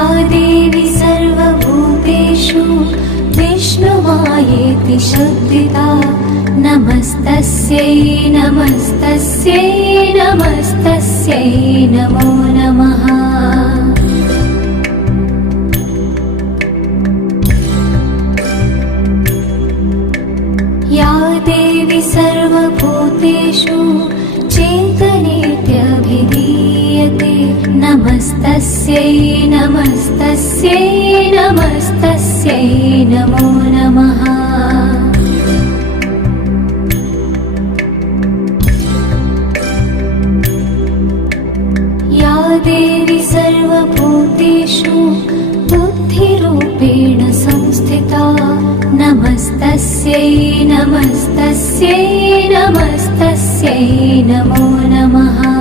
या देवी सर्वभूतेषु विष्णुमायेति शब्दिता नमस्तस्यै नमस्तस्यै नमस्तस्यै नमो नमः। या देवी सर्वभूतेषु चेतनेत्यभिधीयते नमस्तस्यै नमस्तस्यै नमस्तस्यै नमो नमः। या देवी सर्वभूतेषु बुद्धिरूपेण संस्थिता नमस्तस्यै नमस्तस्यै नमस्तस्यै नमो नमः।